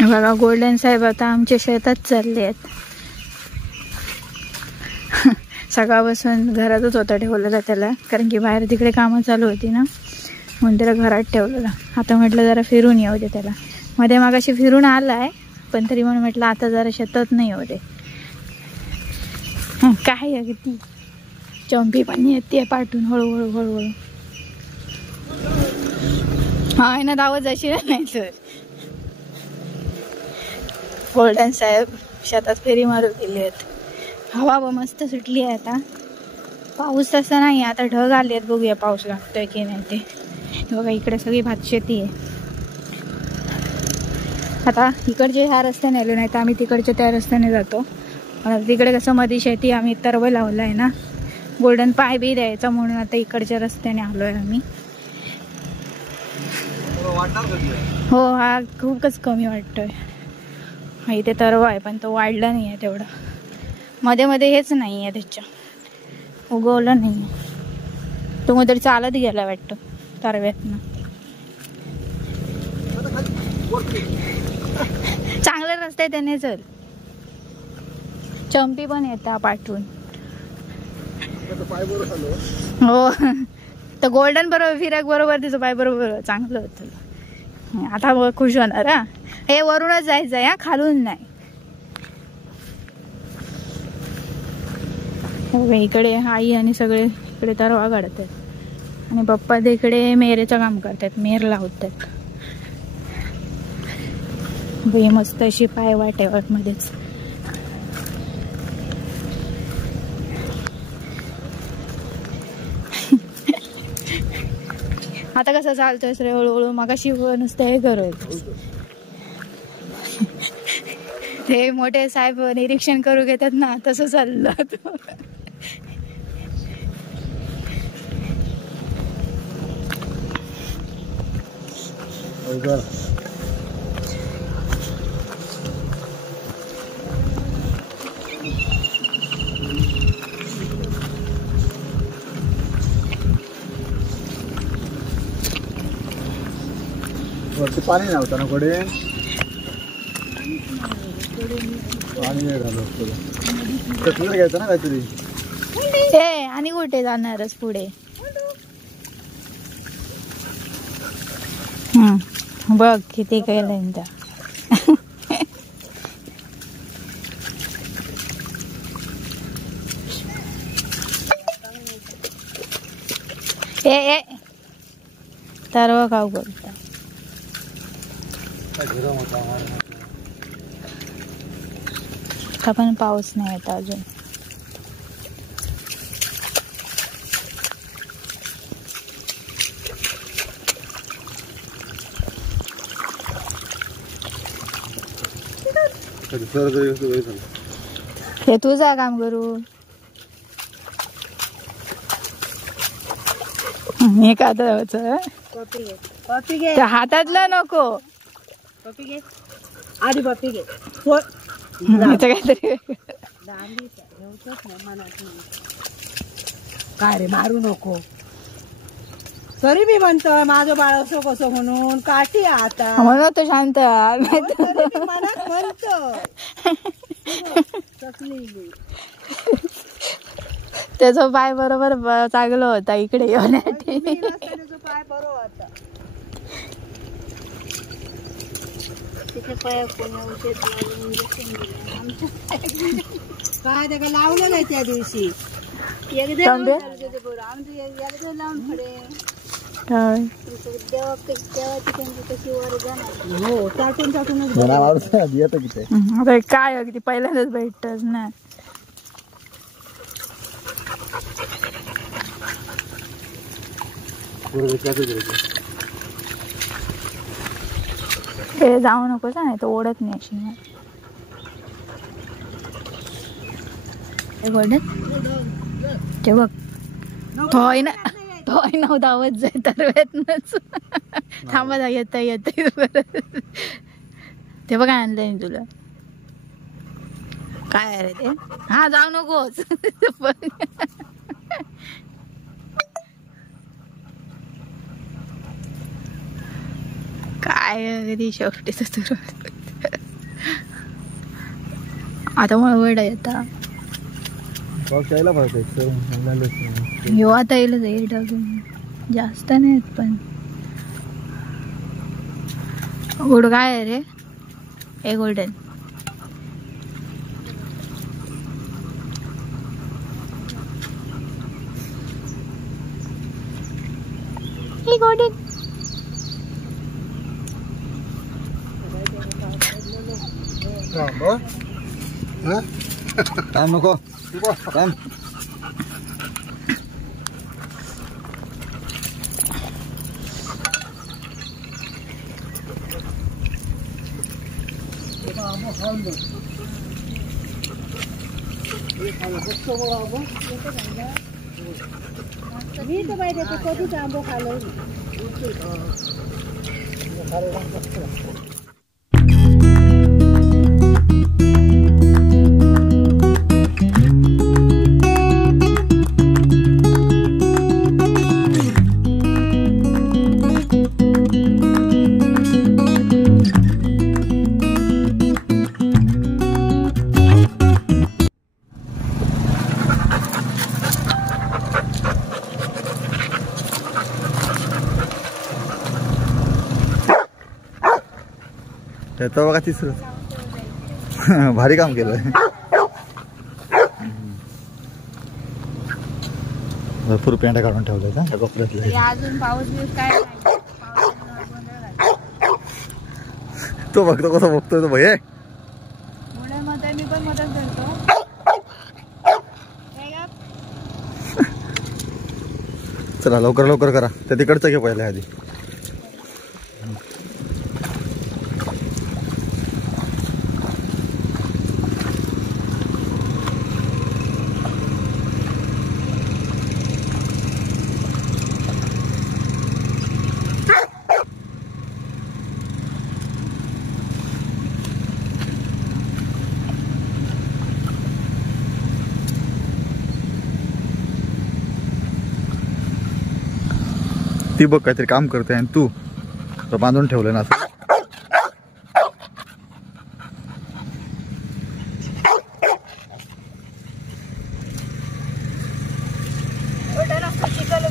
बघा गोल्डन साहेब आता आमच्या शेतात चालले आहेत. सकाळपासून घरातच होता ठेवलेला त्याला, कारण की बाहेर तिकडे कामं चालू होती ना, म्हणून त्याला घरात ठेवलेला. आता म्हटलं जरा फिरून येऊ दे त्याला. मध्ये मागाशी फिरून आलाय, पण तरी म्हणून म्हटलं आता जरा शेतात नाही येऊ दे. काय आहे ती चंपी पण येते पाठवून हळूहळू हळूहळू. हा आहे ना, दावत जाशी नाही तर. गोल्डन साहेब शेतात फेरी मारू गेले आहेत. हवा व मस्त सुटली आहे आता. पाऊस तसा नाही, आता ढग आले आहेत, बघूया पाऊस लागतोय की नाही ते. बघा इकडे सगळी भात शेती आहे. आता इकडचे ह्या रस्त्याने आलो, नाही तर आम्ही तिकडच्या त्या रस्त्याने जातो. पण तिकडे कसं मध्ये शेती आम्ही तरव लावलं आहे ना, गोल्डन पाय बी द्यायचा म्हणून आता इकडच्या रस्त्याने आलो आहे आम्ही. हो, हा खूपच कमी वाटतोय. इथे तरव आहे पण तो वाढला नाही आहे तेवढा. मध्ये मध्ये हेच नाही आहे, त्याच्या उगवलं नाही आहे. तो मग तरी चालत गेला वाटतं तरव्यातनं. चांगला रस्ता आहे त्याने. चल, चंपी पण येता पाठवून. हो, तर गोल्डन बरोबर फिरक बरोबर तिचं पाय बरोबर चांगलं होतं. आता खुश होणार. हा, हे वरूनच जायचं आहे, खालून नाही. इकडे आई आणि सगळे इकडे तरवा काढत आहेत आणि पप्पा तिकडे मेरेचं काम करतात, मेर लावतात. मस्त अशी पाय वाटेवर मध्येच. आता कसं चालतोय रे हळूहळू. मगाशी नुसतं हे करत ते मोठे साहेब निरीक्षण करू घेतात ना, तसं चाललं. वरती पाणी नव्हतं ना कडे, पाणी नाही झालं. तिकडे घ्यायचं ना काहीतरी. हे आणि कुठे जाणारच पुढे. बघ किती केलं त्या. ए तरव खाऊ बोलता. पण पाऊस नाही येत अजून. हे तू जा काम करू. हे का हातातलं नको. आधी पप्पी घे. काहीतरी काय रे, मारू नको. तरी मी म्हणतो माझं बाळ असो कसं म्हणून काठी आता म्हणतो शांत. मनात म्हणतो त्याचा पाय बरोबर चांगलं होता इकडे येण्यासाठी. पाय बरोबर होता. काय ते लावलं नाही त्या दिवशी. काय अगदी पहिल्यांदाच भेटतच ना. ते जाऊ नको ना, तो ओढत नाही अशी. गोल्डन ते बघ, थोय ना धावत जाय तरव्यातनच. थांबा जा, येत येत. ते बघ आणलंय तुला. काय रे ते. हा, जाऊ नकोस. काय कधी शेवटीच सुरू आता मळवड आहे आता पाऊस यायला पाहिजे हो आता येईल जाईल अजून जास्त नाहीत पण गोड काय आहे रे हे गोल्डन हे गोल्डन काम नको काम मी तर पाहिजे ते कधीच आंबो खालो येतो बघा तिसरं भारी काम केलंय भरपूर पेंड्या काढून ठेवल्या त्या कोपऱ्यातल्या अजून पाऊस बिऊस काय तो बघतो कसं बघतोय तो भये पुण्यामध्ये मी पण मदत करतो चला लवकर लवकर करा त्या तिकडचं घे पहिले आधी ती बघ काहीतरी काम करते आणि तू बांधून ठेवलं ना असं चिकल